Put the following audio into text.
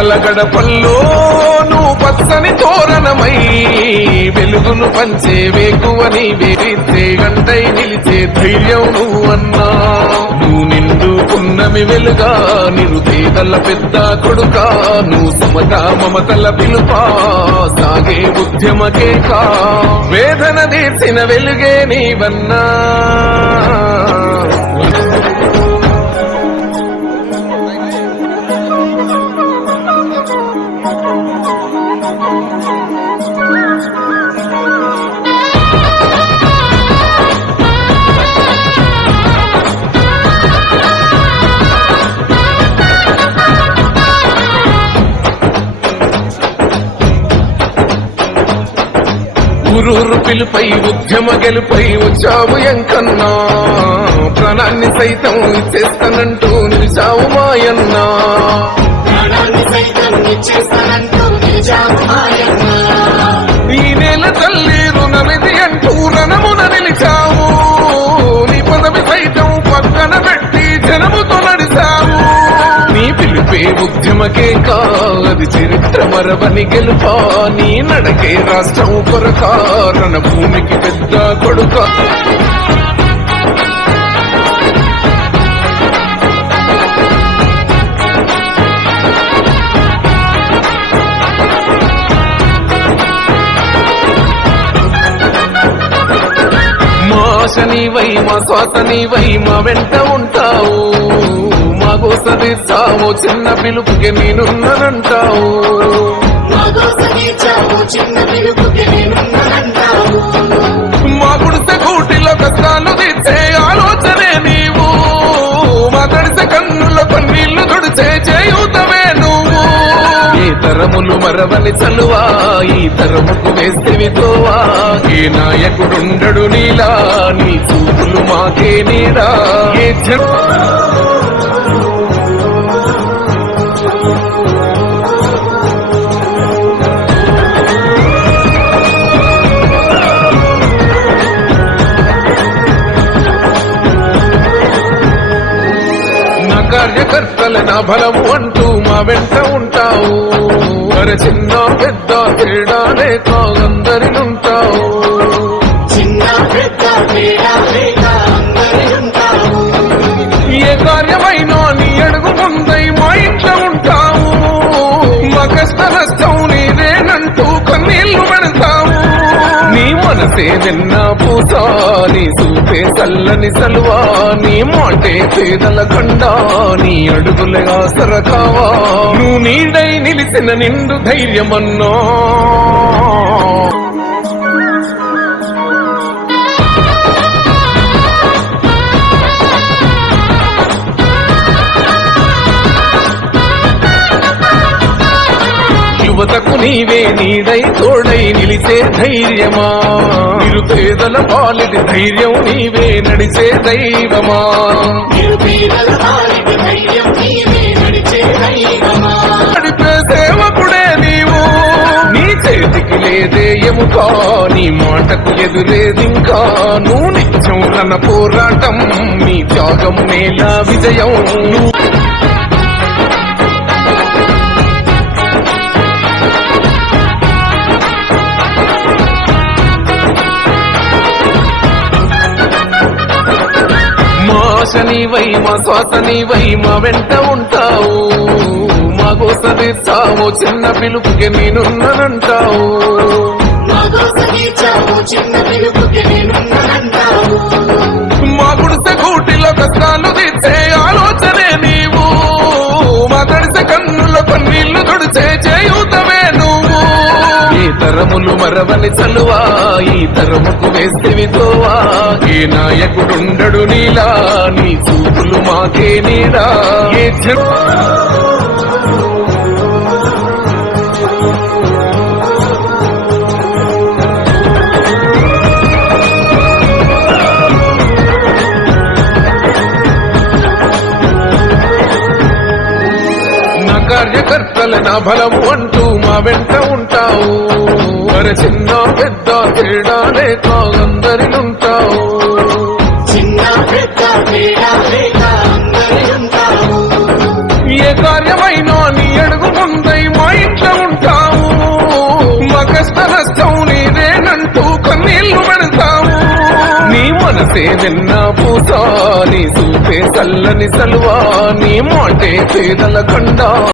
పేదల గడపల్లో నువ్వు పచ్చని తోరణమై వెలుగును పంచే వేకువని వేరితే గంటై నిలిచే ధైర్యం నువ్వు అన్నా. నువ్వు నిండుకున్నమి వెలుగా నిరుపేదల పెద్ద కొడుకా, నువ్వు సమత మమతల పిలుపా సాగే ఉద్యమకేకా, వేదన తీర్చిన వెలుగే నీవన్నా. ఊరూరు పిలుపై ఉద్యమ గెలుపై వచ్చావు ఎంకన్నా, ప్రాణాన్ని సైతం ఇచ్చేస్తానంటూ నిలిచావు మాయన్నా. ఈ నేల తల్లి రుణమిది అంటూ రణమున నిలిచావు, నీ పదవి సైతం పక్కన పెట్టి జనముతో నడిచావు. నీ పిలిపే ఉద్యమకే కాది చరిత్ర మరవని గెలుపా, నీ నడకే రాష్ట్రం కొరకా రణ భూమికి పెద్ద కొడుక. మా ఆశ నీవై మా శ్వాస నీవై మా వెంట ఉంటావు, మా గోస తీర్చావు చిన్న పిలుపుకి నేనున్నానంటావు. మా గుడిసె కూటిలో కష్టాలు తీర్చే ఆలోచనే నీవు, మా తడిసె కన్నుల కన్నీళ్లు తుడిచే చేయూతవే నువ్వు. ఈ తరములు మరవని చలువా, ఈ తరముకు వేస్తేవి తోవా, ఏ నాయకుడుండడు నీలా, నీ చూపులు మాకే నీడా. ఏ కార్యకర్తల నా బలము అంటూ మా వెంట ఉంటావు, మరి చిన్న పెద్ద తేడా లేక అందరినుంటావు. ఏ కార్యమైనా నీ అడుగు ముందై మా ఇంట్లో ఉంటావు, మా కష్ట నష్టం నీదేనంటూ కన్నీళ్లు పెడతావు. నీ మనసే వెన్న పూసా, నీ చూపే చల్లని సలువా, నీ మాటే పేదల కండా, నీ అడుగులే ఆసర కావా. నువ్వు నీడై నిలిసిన నిండు ధైర్యమన్నా. యువతకు నీవే నీడై తోడై నిలిచే ధైర్యమా, నిరుపేదల పాలిటి ధైర్యం నీవే నడిచే దైవమా. నడిపే సేవకుడే నీవు, నీ చేతికి లేదే ఎముకా, నీ మాటకు ఎదురేదింకా. నువ్వు నిత్యం రణ పోరాటం, నీ త్యాగం నేల విజయం. ఆశ నీవై మా శ్వాస నీవై మా వెంట ఉంటావు, మా గోస తీర్చావు చిన్న పిలుపుకి నేనున్నానంటావు. మా గుడిసె కూటిలో కష్టాలు తీర్చే ఆలోచనే నీవు, మా తడిసె కన్నుల కన్నీళ్లు తుడిచే చేయూతవే నువ్వు. ఈ తరములు మరవని చలువా, ఈ తరముకు వేస్తేవి తోవా, ఏ నాయకుడుండడు నీలా, నీ చూపులు మాకే నీడా. ఏ కార్యకర్తల నా బలము అంటూ మా వెంట ఉంటావు, మరి చిన్న పెద్ద తేడా లేక అందరినుంటావు. ఏ కార్యమైనా నీ అడుగు ముందై మనసే వెన్న పూసా నీ చూపే చల్లని సల్వా నీ మాటే పేదల కండా